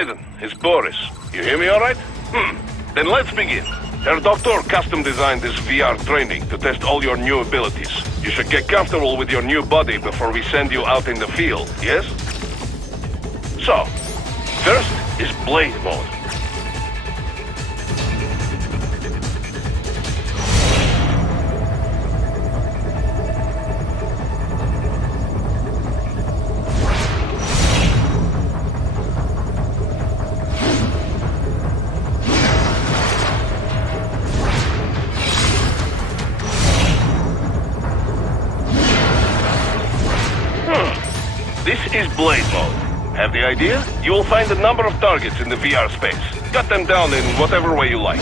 Raiden, it's Boris. You hear me all right? Then let's begin. Herr Doctor custom designed this VR training to test all your new abilities. You should get comfortable with your new body before we send you out in the field, yes? So, first is Blade Mode. This is Blade Mode. Have the idea? You will find a number of targets in the VR space. Cut them down in whatever way you like.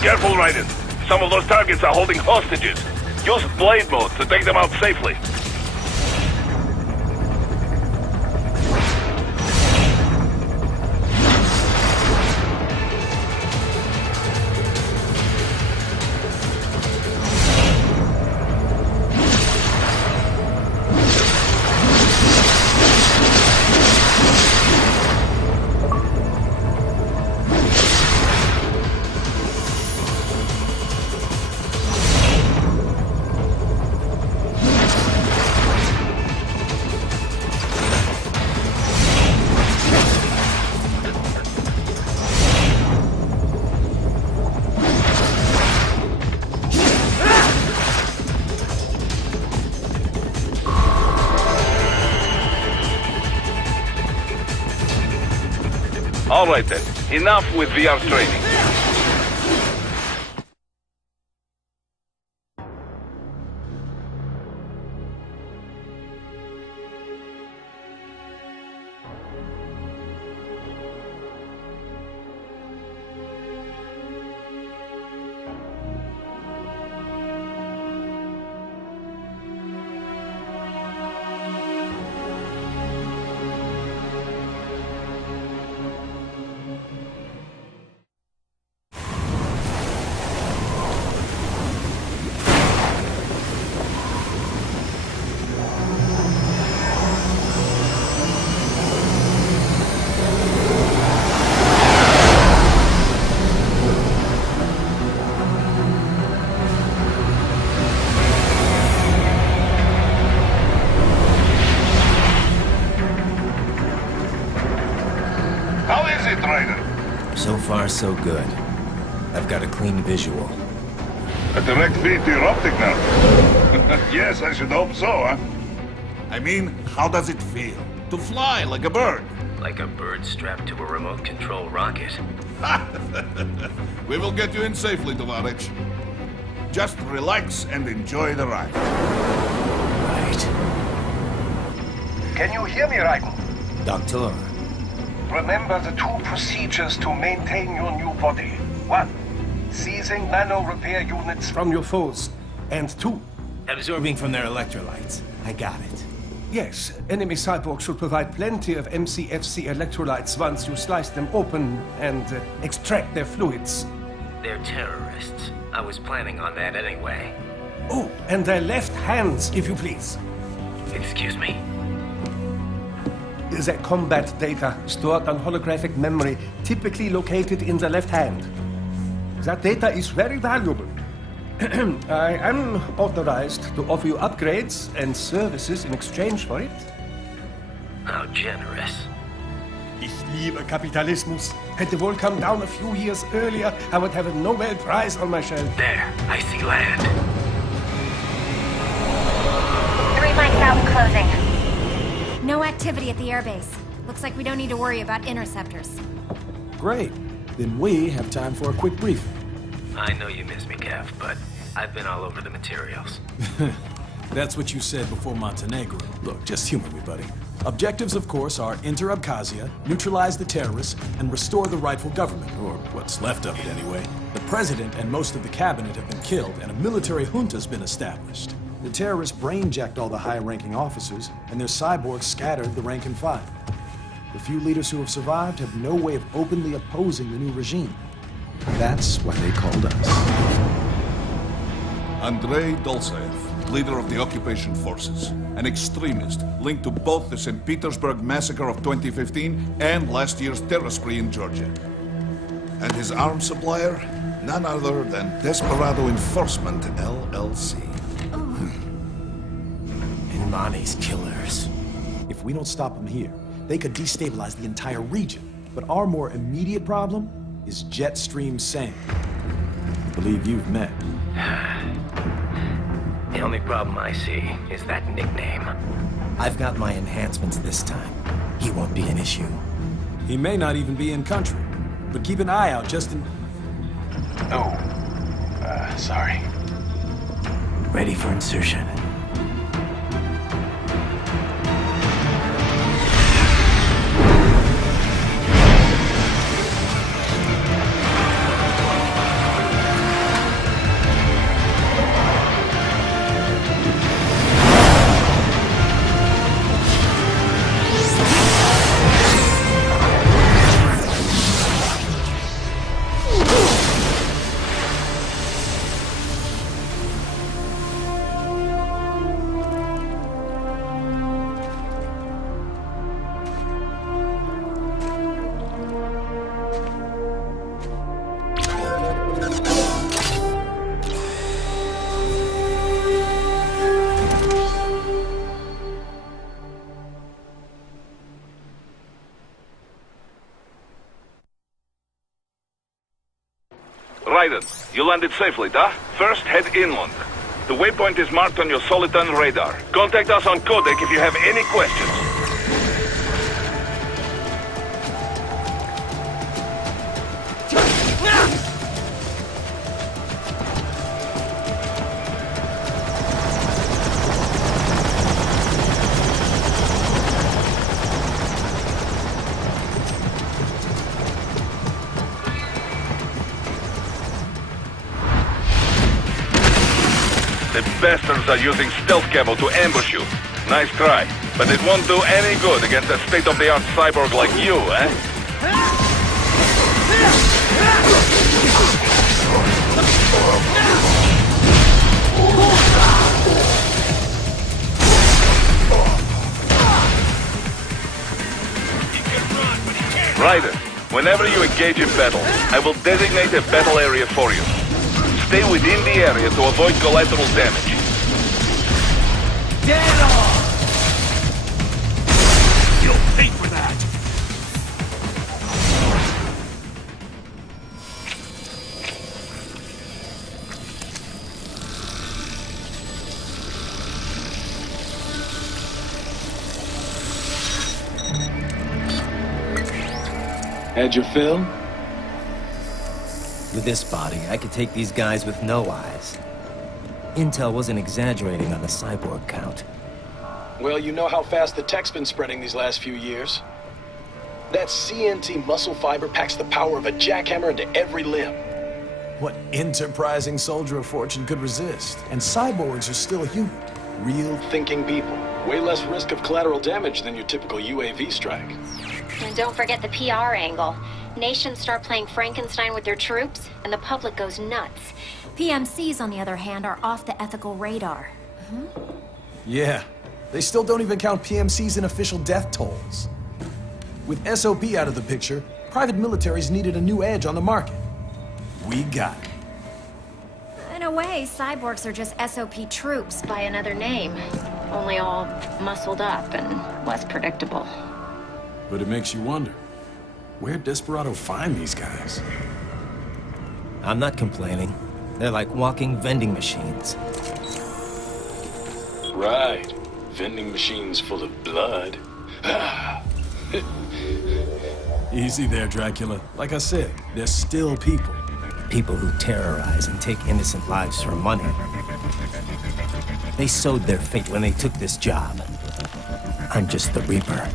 Careful, Raiden. Some of those targets are holding hostages. Use Blade Mode to take them out safely. All right then, enough with VR training. So far, so good. I've got a clean visual. A direct feed to your optic now. Yes, I should hope so, huh? I mean, how does it feel? To fly like a bird? Like a bird strapped to a remote control rocket. We will get you in safely, Tovarich. Just relax and enjoy the ride. Right. Can you hear me, Raiden? Doctor. Remember the two procedures to maintain your new body. 1. Seizing nano repair units from your foes. And 2. Absorbing from their electrolytes. I got it. Yes, enemy cyborgs should provide plenty of MCFC electrolytes once you slice them open and extract their fluids. They're terrorists. I was planning on that anyway. Oh, and their left hands, if you please. Excuse me? The combat data stored on holographic memory, typically located in the left hand. That data is very valuable. I am authorized to offer you upgrades and services in exchange for it. How generous. Ich liebe Kapitalismus. Had the world come down a few years earlier, I would have a Nobel Prize on my shelf. There, I see land. 3 mics out, closing. No activity at the airbase. Looks like we don't need to worry about interceptors. Great. Then we have time for a quick briefing. I know you miss me, Kev, but I've been all over the materials. That's what you said before Montenegro. Look, just humor me, buddy. Objectives, of course, are enter Abkhazia, neutralize the terrorists, and restore the rightful government, or what's left of it anyway. The president and most of the cabinet have been killed, and a military junta's been established. The terrorists brain-jacked all the high-ranking officers, and their cyborgs scattered the rank and file. The few leaders who have survived have no way of openly opposing the new regime. That's why they called us. Andrei Dolzaev, leader of the occupation forces, an extremist linked to both the St. Petersburg massacre of 2015 and last year's terror spree in Georgia. And his arms supplier, none other than Desperado Enforcement, LLC. Ilmani's killers. If we don't stop them here, they could destabilize the entire region. But our more immediate problem is Jetstream Sang. I believe you've met. The only problem I see is that nickname. I've got my enhancements this time. He won't be an issue. He may not even be in country, but keep an eye out just in... Oh, sorry. Ready for insertion. Raiden, you landed safely, da? First, head inland. The waypoint is marked on your Soliton radar. Contact us on Codec if you have any questions. The bastards are using stealth camo to ambush you. Nice try, but it won't do any good against a state-of-the-art cyborg like you, eh? Raiden, whenever you engage in battle, I will designate a battle area for you. Stay within the area to avoid collateral damage. Dead on! You'll pay for that! Had your fill? With this body, I could take these guys with no eyes. Intel wasn't exaggerating on the cyborg count. Well, you know how fast the tech's been spreading these last few years. That CNT muscle fiber packs the power of a jackhammer into every limb. What enterprising soldier of fortune could resist? And cyborgs are still human. Real thinking people. Way less risk of collateral damage than your typical UAV strike. And don't forget the PR angle. Nations start playing Frankenstein with their troops, and the public goes nuts. PMCs, on the other hand, are off the ethical radar. Yeah, they still don't even count PMCs in official death tolls. With SOP out of the picture, private militaries needed a new edge on the market. We got it. In a way, cyborgs are just SOP troops by another name. Only all muscled up and less predictable. But it makes you wonder, where'd Desperado find these guys? I'm not complaining. They're like walking vending machines. Right. Vending machines full of blood. Easy there, Dracula. Like I said, they're still people. People who terrorize and take innocent lives for money. They sowed their fate when they took this job. I'm just the Reaper.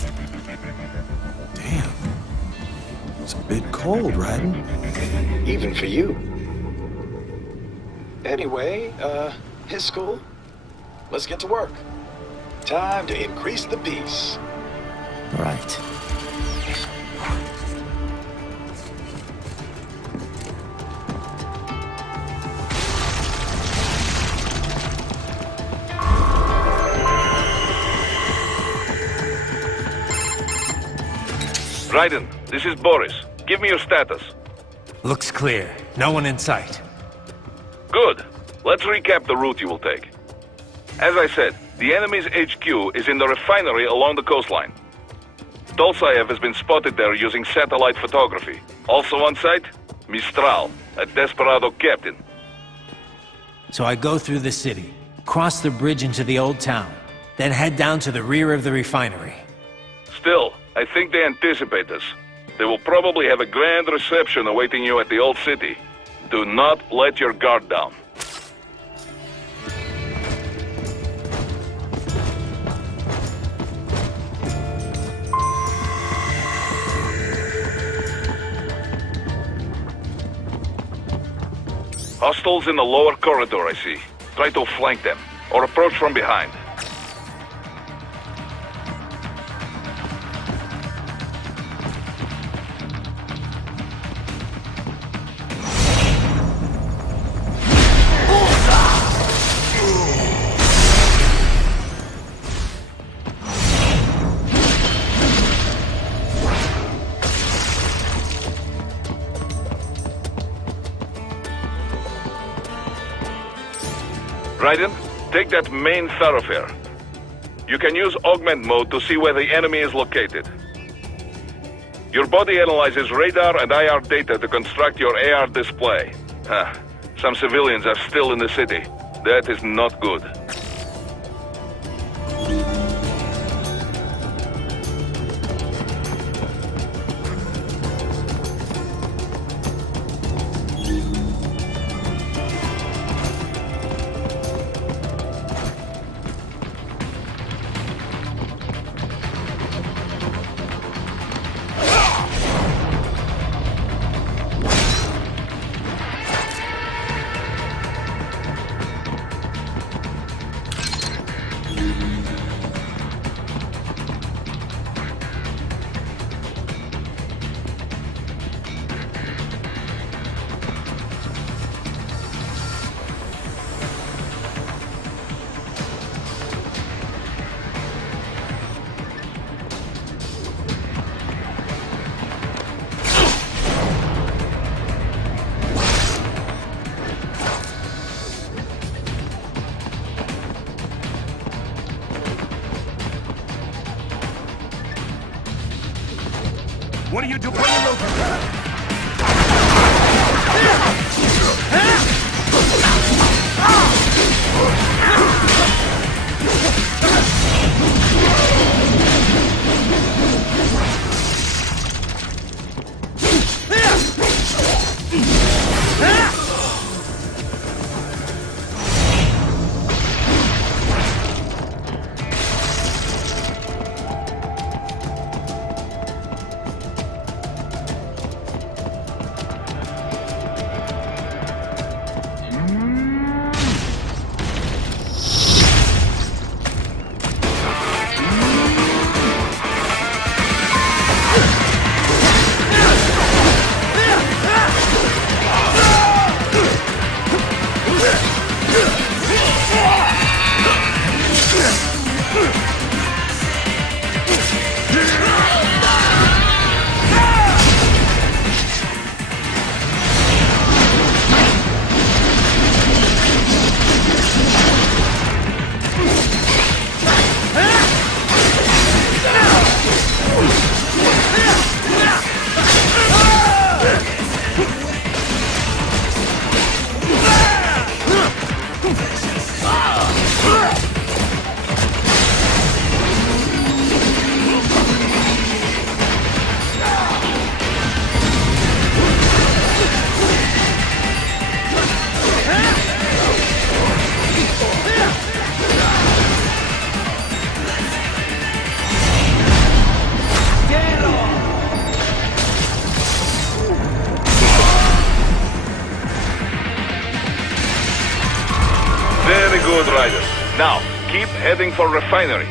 Damn. It's a bit cold, Raiden. Even for you. Anyway, his school? Let's get to work. Time to increase the peace. Right. Raiden, this is Boris. Give me your status. Looks clear. No one in sight. Good. Let's recap the route you will take. As I said, the enemy's HQ is in the refinery along the coastline. Dolsaev has been spotted there using satellite photography. Also on site, Mistral, a desperado captain. So I go through the city, cross the bridge into the old town, then head down to the rear of the refinery. Still, I think they anticipate us. They will probably have a grand reception awaiting you at the old city. Do not let your guard down. Hostiles in the lower corridor, I see. Try to flank them, or approach from behind. Raiden, take that main thoroughfare. You can use augment mode to see where the enemy is located. Your body analyzes radar and IR data to construct your AR display. Some civilians are still in the city. That is not good. What are you doing? What Ryder. Now, keep heading for refinery.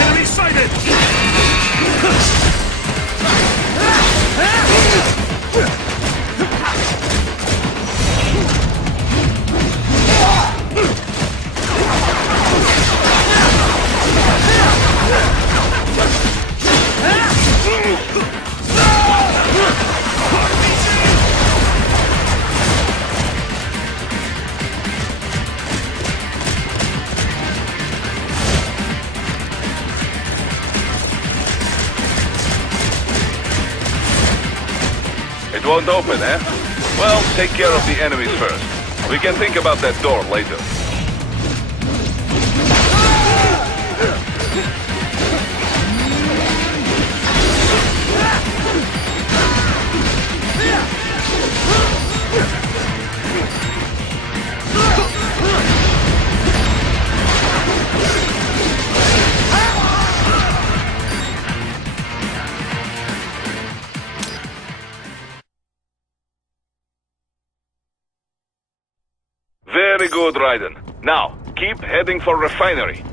Enemy sighted! It won't open, eh? Well, take care of the enemies first. We can think about that door later. Very good, Raiden. Now, keep heading for refinery.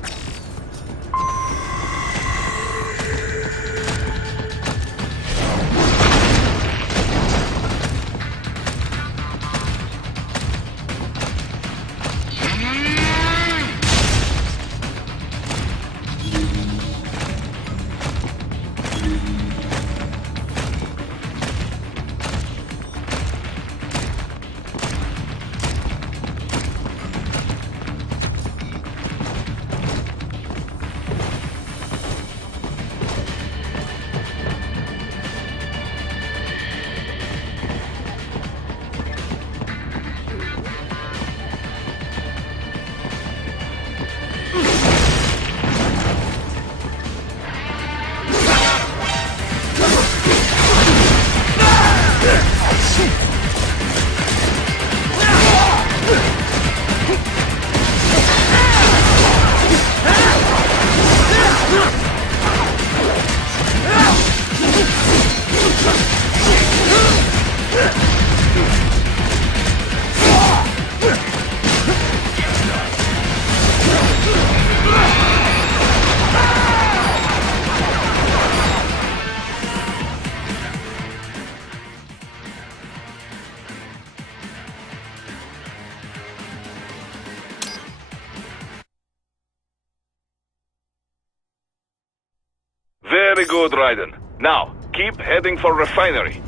Very good, Raiden. Now, keep heading for refinery.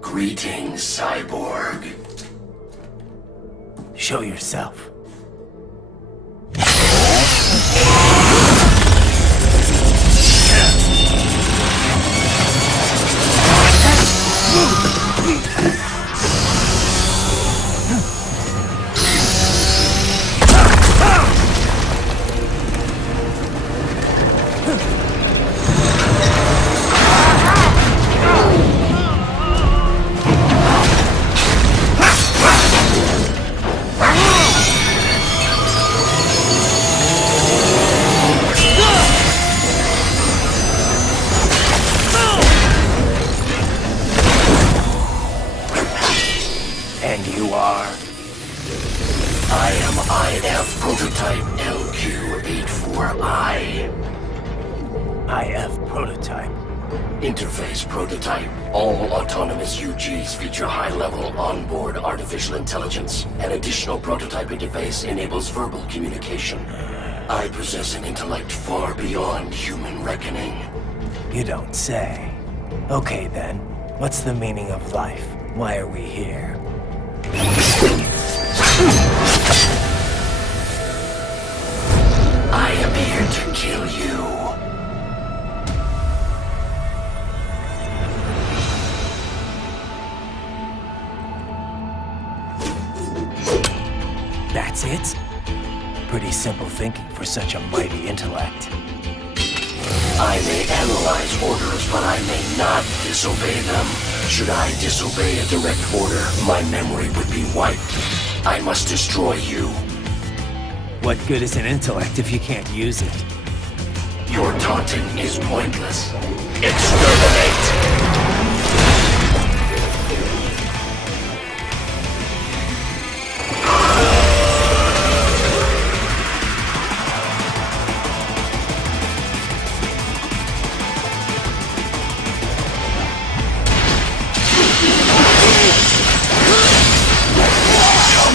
Greetings, cyborg. Show yourself. I am IF Prototype LQ84I. IF prototype. Interface Prototype. All autonomous UGs feature high-level onboard artificial intelligence. An additional prototype interface enables verbal communication. I possess an intellect far beyond human reckoning. You don't say. Okay then, what's the meaning of life? Why are we here? I am here to kill you. That's it? Pretty simple thinking for such a mighty intellect. I may analyze orders, but I may not disobey them. Should I disobey a direct order, my memory would be wiped. I must destroy you. What good is an intellect if you can't use it? Your taunting is pointless. Exterminate!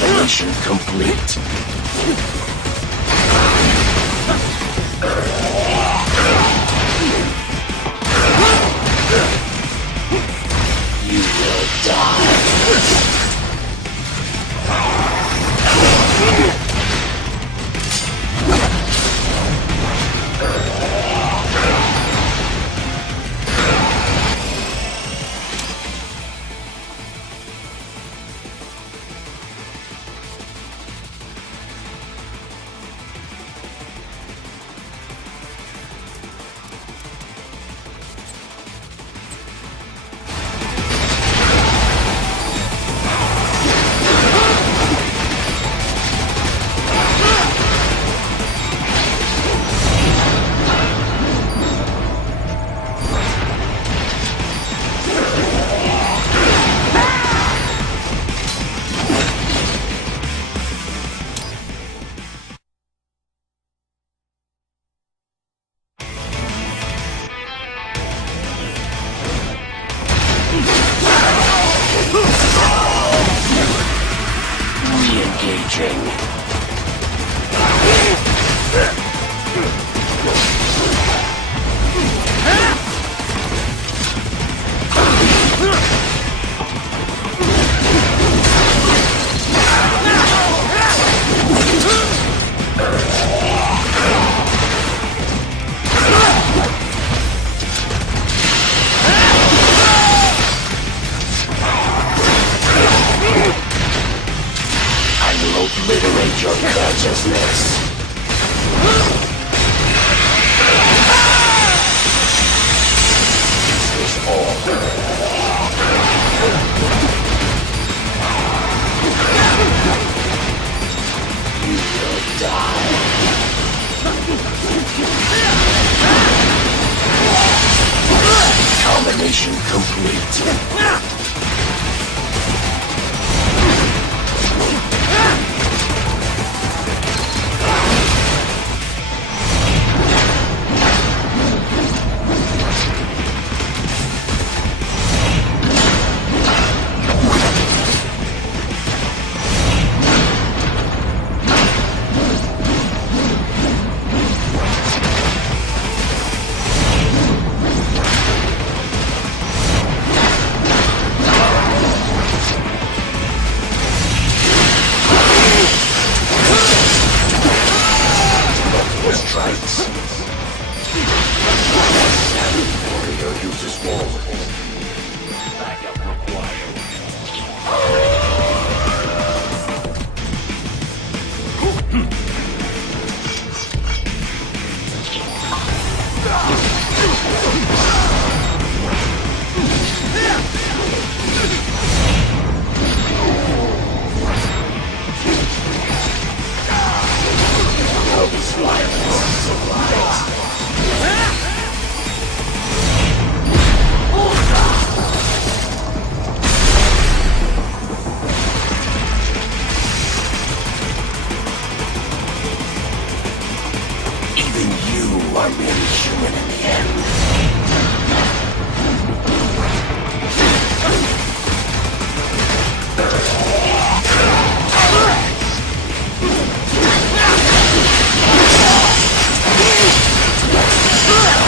Combination complete. You will die. Re-engaging. Obliterate your consciousness. This is all. You will die. Combination complete. Strikes. Warrior uses wall. Backup required. All this violence survives. Even you are merely human in the end.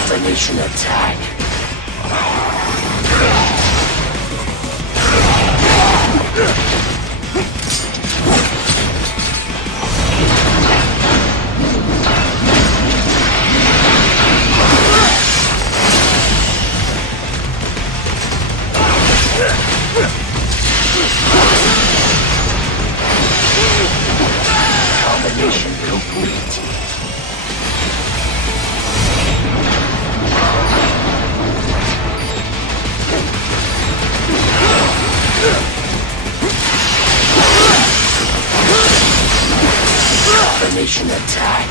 Combination attack. Combination complete. Combination attack.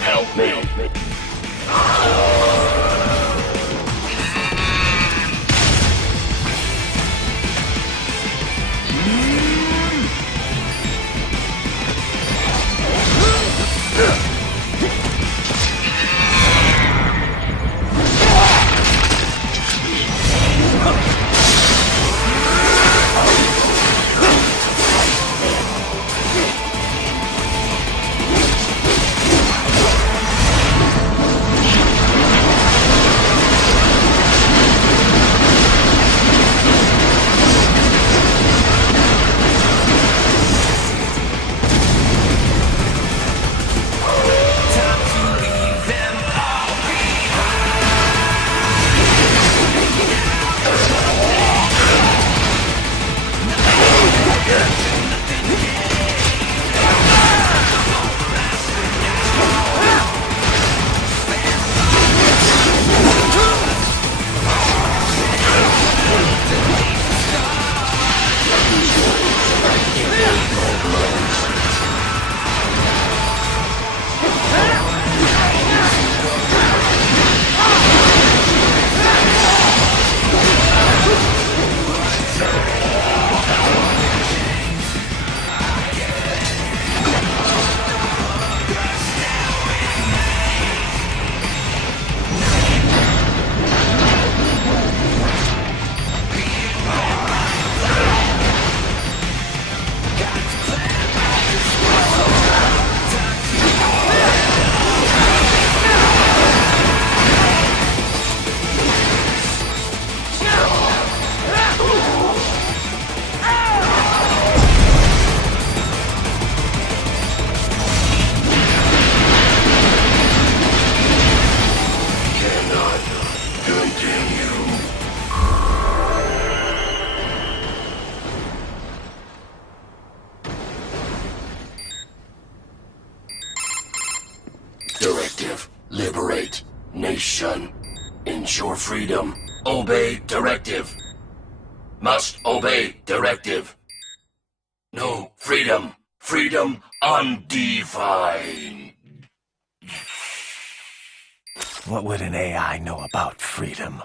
Help me. Directive. Liberate. Nation. Ensure freedom. Obey directive. Must obey directive. No freedom. Freedom undefined. What would an AI know about freedom?